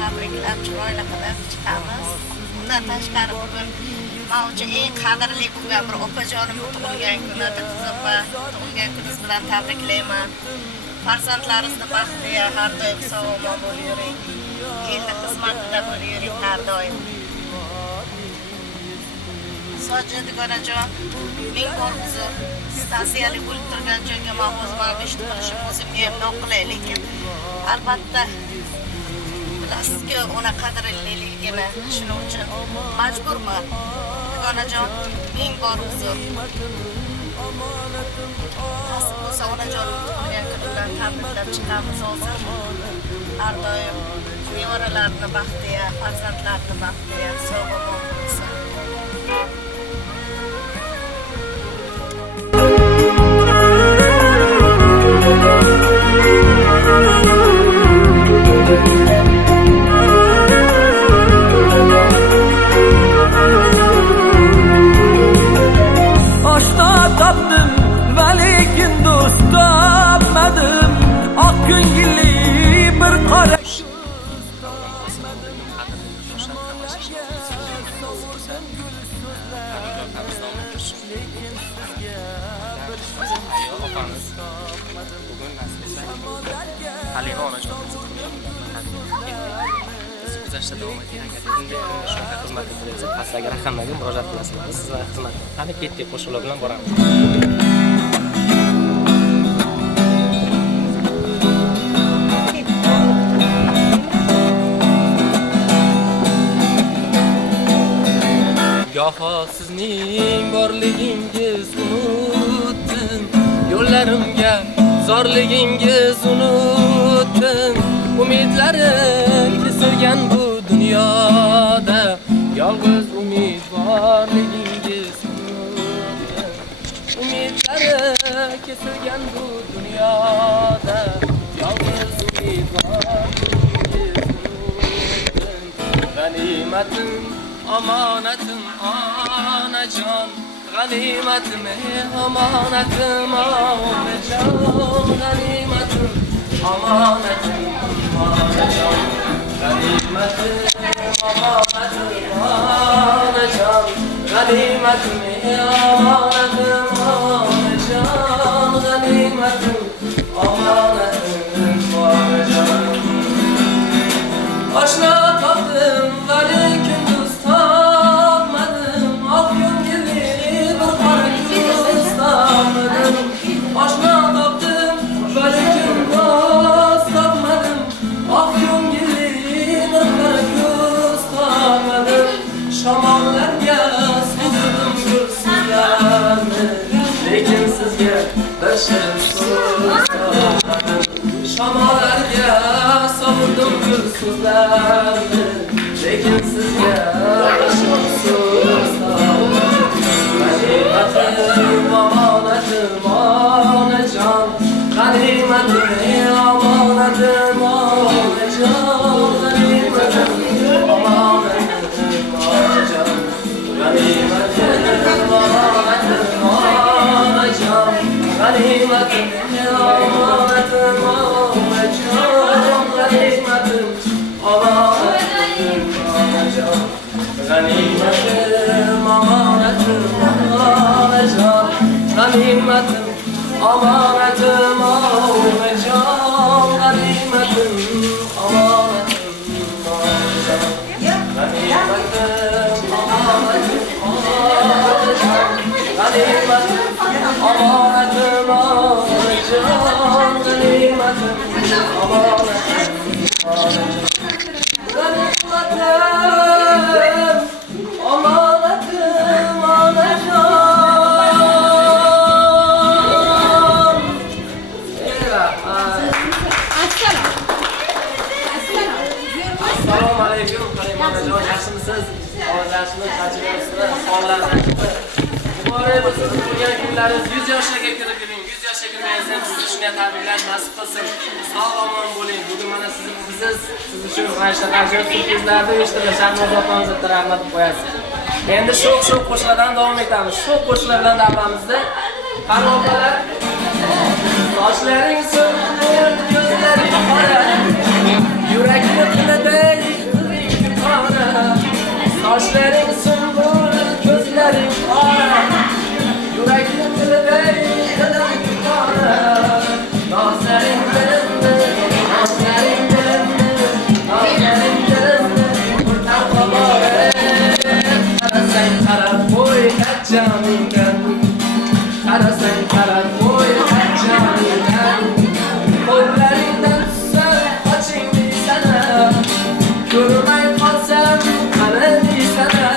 tabriklab, chiroyli qilib chiqamiz. Bundan tashqari bugun men uchun eng qadrli bo'lgan bir opajonim tug'ilgan kuni, qizim va tug'ilgan kuningiz bilan tabriklayman. Farzandlaringizni baxtiga har doim sog'-omon bo'lib yuring. Elni xizmatida bo'lib yuring har doim. Sojidik onajon, ming bor uzr. Stansiyalik bo'lib turgan joyga men o'zimga ishni qilishim o'zimga ham noqulay, lekin albatta bilasizki, ona qadrliligini, shuning uchun majburman. Onajon, ming bor uzr. Nasib bo'lsa onajonim tug'ilgan kuni bilan tabriklab chiqamiz hozir. Har doim nevaralarni baxtiga, farzandlarni baxtiga sog'-omon bo'lsin. Tapdım ve lekin dost tapmadım. Ak ko'ngilli bir qora Halima onajon kuzatishda davom eting. Agar bunday shunaqa xizmat qilinsa, pastdagi raqamlarga murojaat qilasizlar. Sizlar xizmat qani ketdik, qo'shiqlar bilan boramiz. Goho sizning borligingiz unutdim, yo'llarimga zorligingiz unutdim. Umidlarim kesilgan bu dunyoda, yolg'iz umid borligingiz unutdim. Umidlarim kesilgan bu dunyoda, yolg'iz umid borligingiz unutdim. G'animatim omonatim onajon, g'animatim omonatim onajon, g'animatim omonatim onajon, g'animatim omonatim onajon, g'animatim omonatim onajon, g'animatim omonatim onajon. Oshna topdim va lekin do'st topmadim. Oq ko'ngilli bir qora ko'z topmadim. Oshna topdim va lekin do'st topmadim. Oq ko'ngilli bir qora ko'z topmadim. Shamollarga suzdim gulsizlarni, lekin sizga bir shirin so'z topmadim. Shamollarga sovurdim gul so'zlarni, lekin sizga shirin so'z topmadim. G'animatim omonatim onajon, g'animatim omonatim onajon, g'animatim omonatim onajon, g'animatim omonatim onajon, g'animatim omonatim onajon, g'animatim omonatim onajon, g'animatim omonatim onajon, g'animatim omonatim onajon, g'animatim omonatim onajon, g'animatim omonatim onajon, g'animatim omonatim onajon, g'animatim omonatim onajon. Assalomu alaykum, Karimajon, yaxshimisiz? Hozirchini tajribasini sonlardan muborak bo'lsin. Tug'ilgan kunlaringiz 100 yoshga kirib yuring. 100 yoshga kirmasangiz sizni shunday tabriklash nasib qilsin. Sog'-omon bo'ling. Bugun mana siz uchun mana shu ajoyib surprizlarni uyushtirgan Shahnoza opamizga rahmat qo'yasiz. Endi sho'x qo'shiqlardan davom etamiz. Sho'x qo'shiqlardan davramizda qani opalar, sochlaring so'lib, ko'zlaring qora, yurakni qiladi ko'rmay qolsam qani deysana,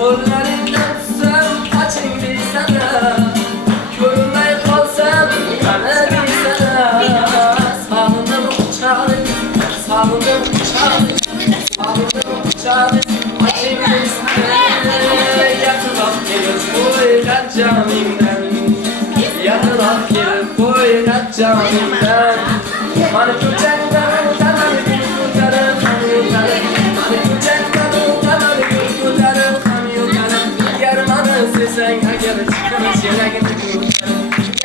qo'llaringdan tutsam oching deysana, ko'rmay qolsam qani deysana, sog'indim quchog'ing, sog'indim quchog'ing, sog'indim quchog'ing, oching deysana, yaqinroq kelib qo'ygan joningdan, yaqinroq kelib qo'ygan joningdan, mani ko'changdan o'taman ko'tarib ham yo'talib, mani ko'changdan o'taman ko'tarib ham yo'talib, agar mani sevsang, agar chiqini chelagini ko'tarib,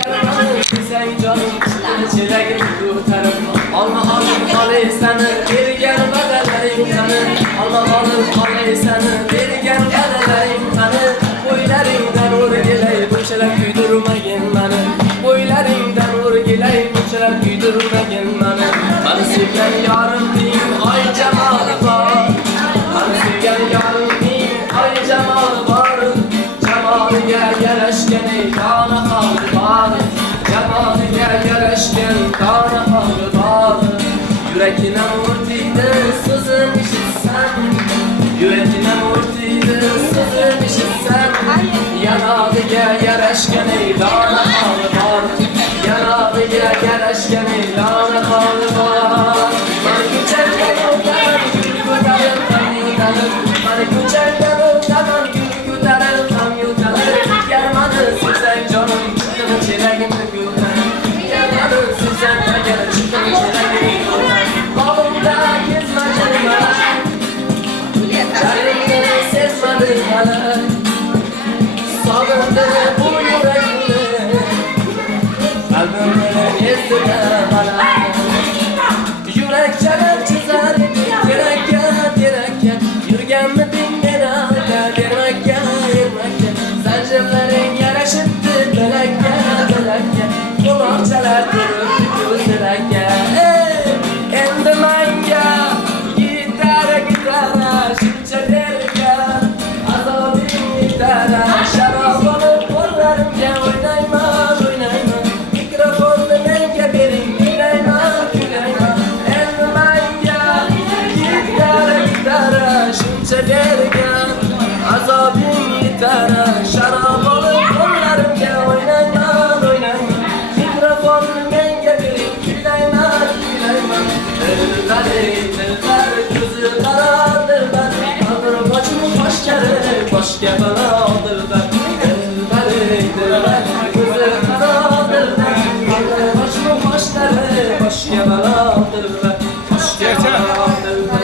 agar mani sevsang jonim chiqini chelagini ko'tarib, olma olib qolaysan bergan badalaring qani, olma olib qolaysan bergan badalaring qani, bo'ylaringdan o'rgilay bunchalar kuydirmagin mani, bo'ylaringdan o'rgilay bunchalar kuydirmagin mani, mani sevgan yorimning oy jamoli bor, mani sevgan yorimning oy jamoli bor, jamoliga yarashgan dona holi bor, jamoliga yarashgan dona holi bor, yurakingdan o'rtiydi so'zim eshitsan, yurakingdan o'rtiydi so'zim eshitsan, yanog'iga yarashgan dona holi bor, yanog'iga yarashgan dona holi bor, mani ko'changdan o'taman gul ko'tarib ham yo'talib, mani ko'changdan o'taman gul ko'tarib ham yo'talib, agar mani sevsang jonim chiqini chelagimni ko'tarib, agar mani sevsang agar chiqini chelagimni ko'tarib, qo'limda kezmadim mana, jarimni sezmadim mana, sog'indim bu yurakni, qalbimni ezdi mana, yurakchalar chizar terakka terakka, yurganmiding meni bermakka bermakka, zanjirlaring yarashibdi bilakka bilakka, quloqchalar turibdi ko'zlarakka, endi menga gitara gitara shuncha bergan azobing gitara, sharob olib qo'llarimga o'ynayman o'ynayman, mikrofonni menga bering kuylayman kuylayman, endi menga gitara gitara shuncha bergan azobing gitara, sharob olib qo'llarimga o'ynayman o'ynayman, mikrofonni menga bering kuylayman kuylayman, dilbar dilbar ko'zi qaro dilbar, qalbim boshim boshqari boshqa balo dilbar, dilbar dilbar ko'zi qaro dilbar, qalbim boshim boshqari boshqa balo dilbar, boshqa balo dilbar.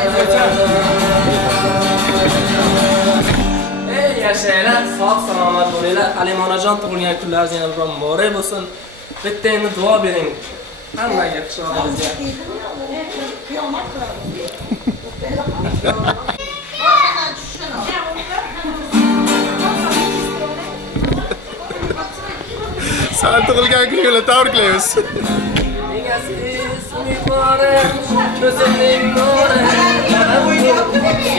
Ey yashaylar, sog' salomat bo'linglar. Alimonajon tug'ilgan kunlaringiz yana bir muborak bo'lsin. Bitta endi duo bering. Hammaga qishloqimizga. Sen tug'ilgan kuningni tabriklaymiz. Egasiz umidvorim, ko'zimning nuri,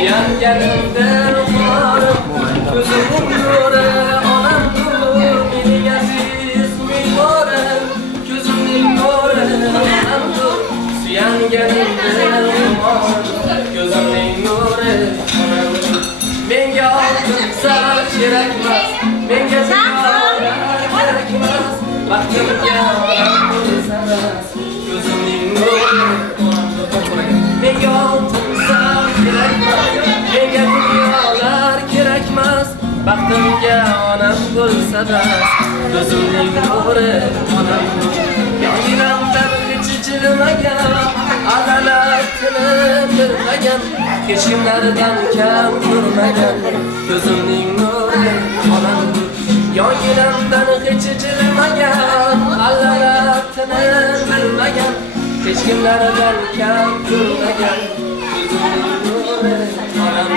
yanganimda ruhorim, ko'zimning nuri, onamdur, mening aziz umidvorim, ko'zimning nuri, onamdur, suyanganimda ruhorim, ko'zimning nuri, onamdur, menga oltin sar kerakmas, menga ziyorat kerakmas, baxtimga onam bo'lsamas, ko'zimning nuri, menga oltin sar kerakmas, menga dunyolar kerakmas, baxtimga onam bo'lsamas, ko'zimning nuri, onam yonimdan hech jilmagan, alalar tinib bilmagan, hech kimlardan kam ko'rmagan, ko'zimning nuri, onam yonimdan hech jilmagan, alalar tinib bilmagan, hech kimlardan kam ko'rmagan, ko'zimning nuri, onam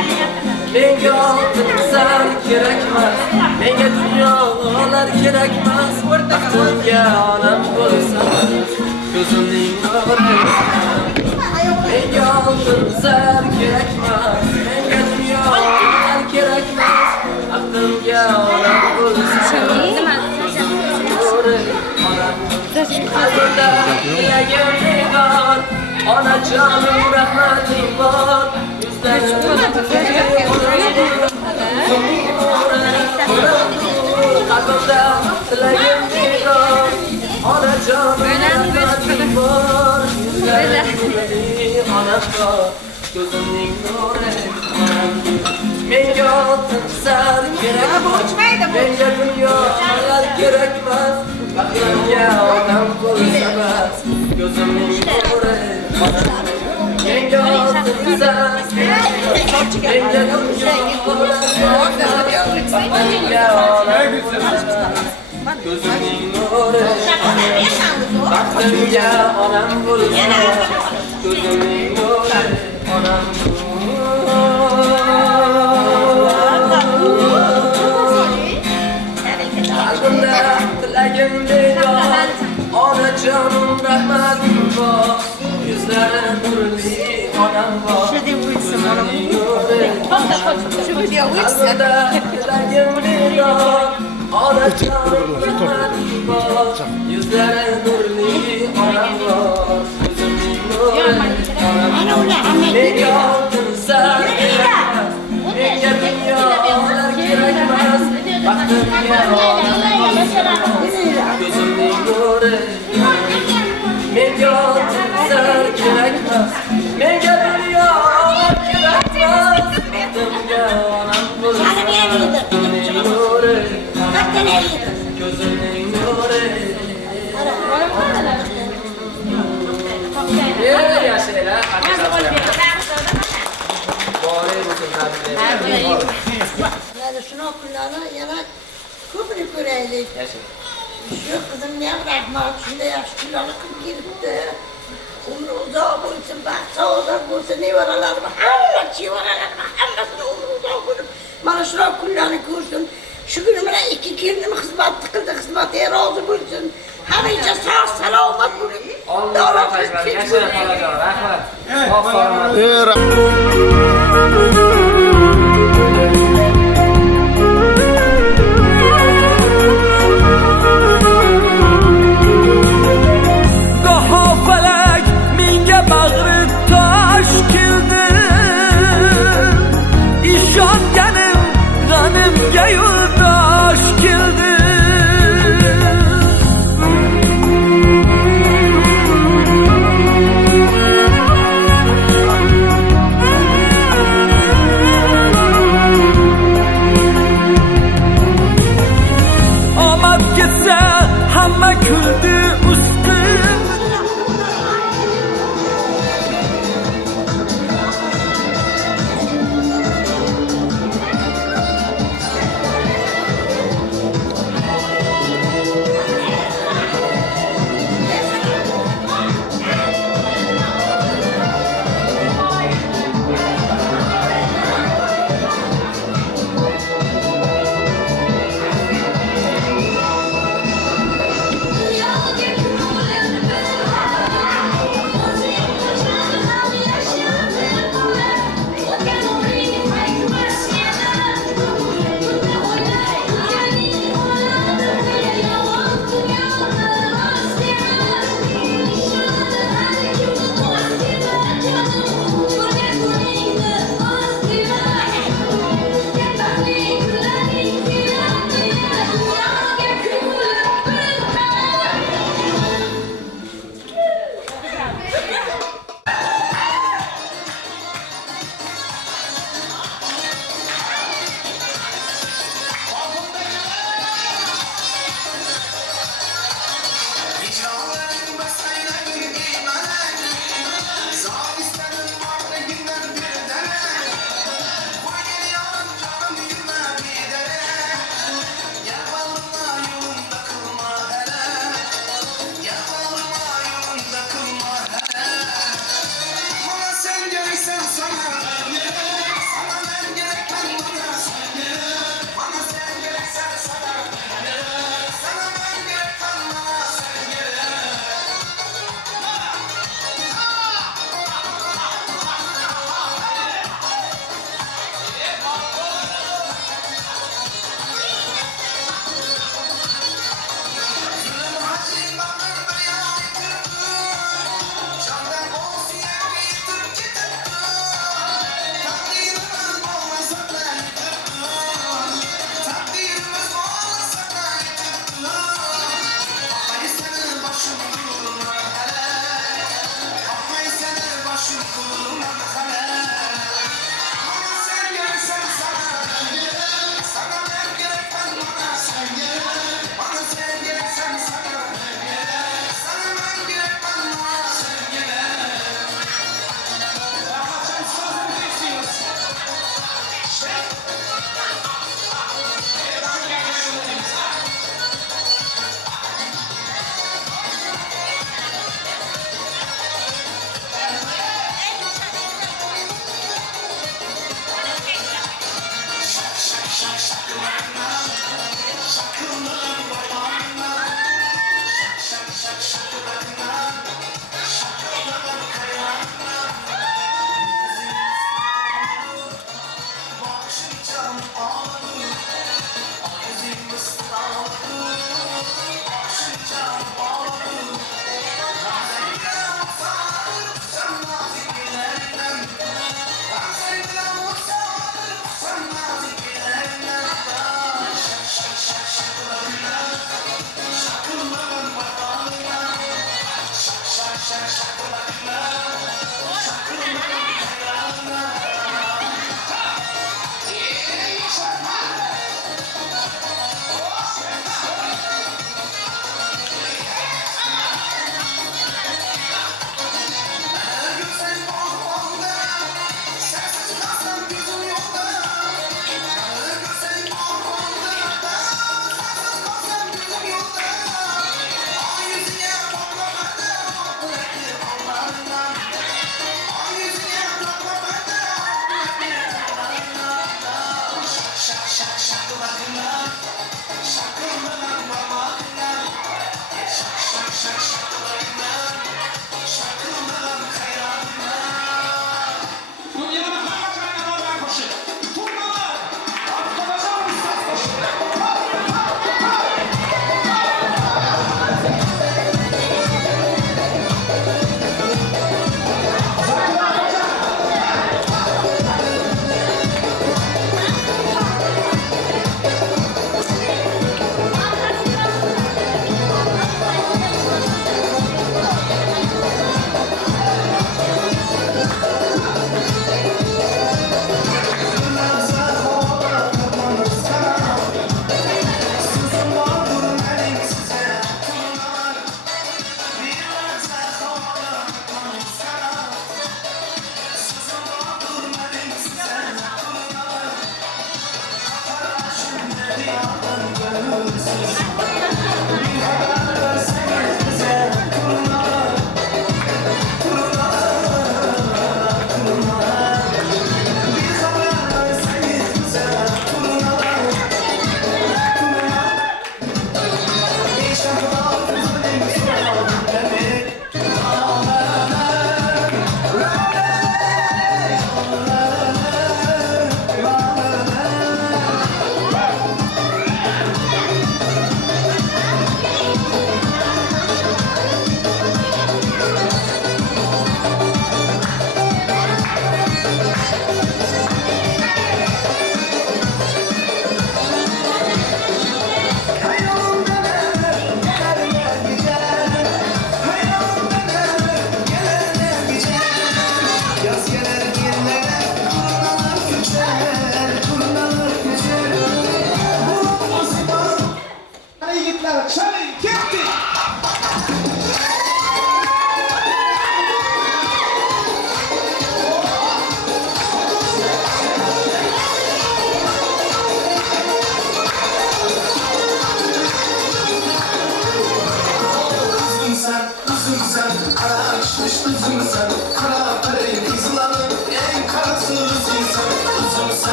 menga oltin sar kerakmas, menga dunyolar kerakmas, baxtimga onam bo'lsamas, ko'zimning nuri, menga oltin sar kerakmas, menga dunyolar kerakmas, baxtimga onam bo'lsamas, ko'zimning nuri, onam qalbimda tilagim bor, onajonim rahmating bor, onam bor ko'zimning nuri menga oltin sar kerak menga dunyolar kerakmas baxtimga onam bo'lsa bas ko'zimning nuri menga oltin sar menga dunyolar baxtimga onam bo'lsa ko'zimning nuri baxtimga onam bo'lsa ko'zimning nuri onam qalbimda tilagim bedor onajonim rahmatim bor yuzlari nurli onam bor ko'zimning nuri qalbimda tilagim bedor onajonim rahmatim bor yuzlari nurli onam bor ko'zimning nuri menga oltin sar kerakmas menga dunyolar kerakmas baxtimga onam ko'zimning nuri menga oltin sar kerakmas menga dunyolar kerakmas baxtimga onam bo'lsa ko'zimning nuri ko'zimning nuri yashaylar bore bo'lsin tabriklayman Yani şunu okullarına yana köprü köreylik. Şu kızım ne bırakmak, şimdi yaş kullarına kım giripti. Umru uzağı bulsun, baksa uzağı bulsun, ne varalarımı, hamma çiğ varalarımı, hammasını umru uzağı bulup, bana şunu okullarını kursun. Şu günümüne 2 kirdim hizmet tıkıldı, hizmete razı bulsun. Hamice sağ selamat bulup. Allah'a emanet olun. Yaşayın kalacağım. Rahmat. Daha felek minge bağrı taş kildi İşan genim gönümge yoldaş kildi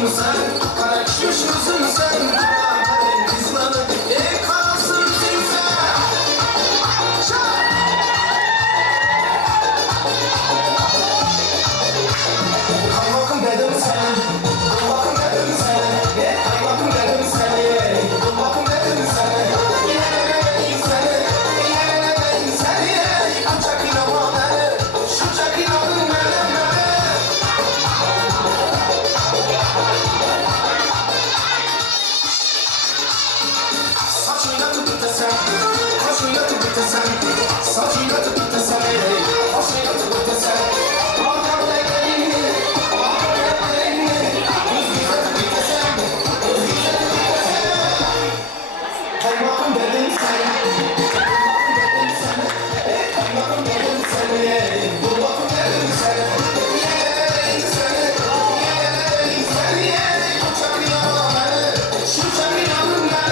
gözüm sen, kara kişmiş gözüm sen, kızları karasın sen. Kaymakım dedim sen, kaymakım dedim sen, kaymakım dedim sen, kaymakım dedim sen. Yenemeyin seni, yenemeyin seni, ancak inanma beni, şucak inanın beni. Saçıyla tutup desem, kaşıyla tutup desem, saçıyla tutup desem, kaşıyla tutup desem. Arkam bekleyin, arkam bekleyin, gözüyle tutup desem, gözüyle tutup desem. Kaymakım dedim sen, kaymakım dedim sen, kaymakım dedim sen, yenemeyin seni, yenemeyin seni, uçak inanma beni, şucak inanın beni.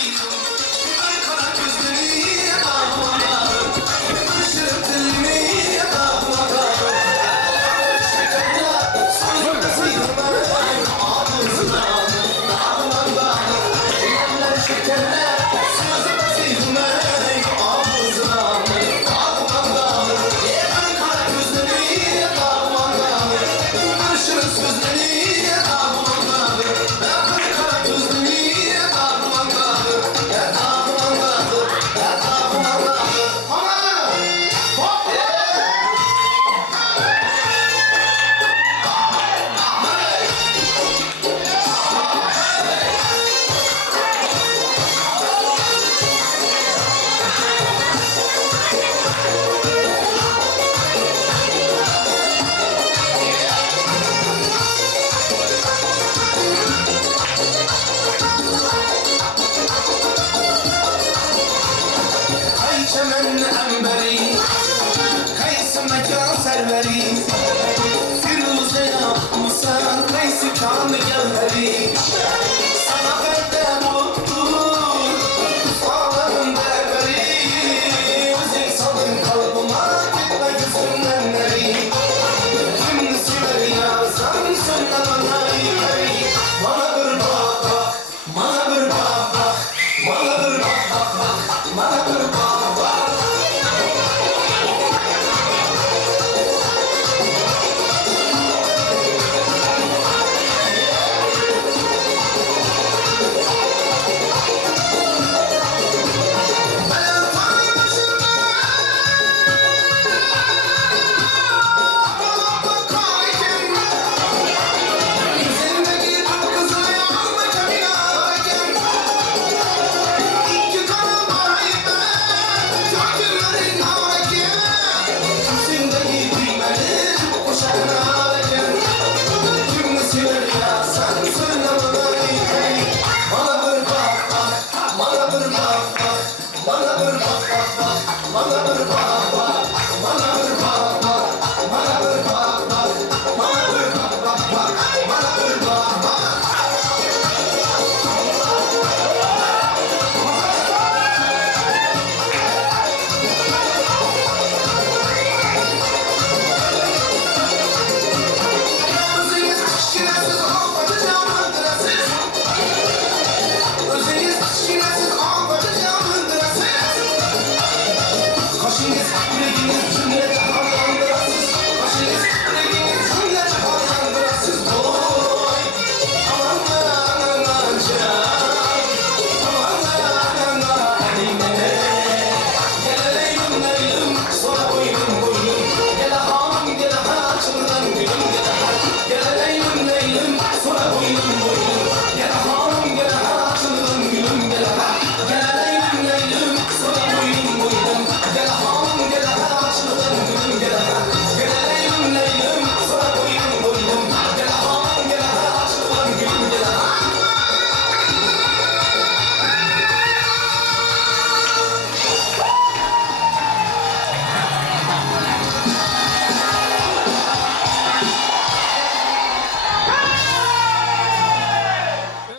contigo.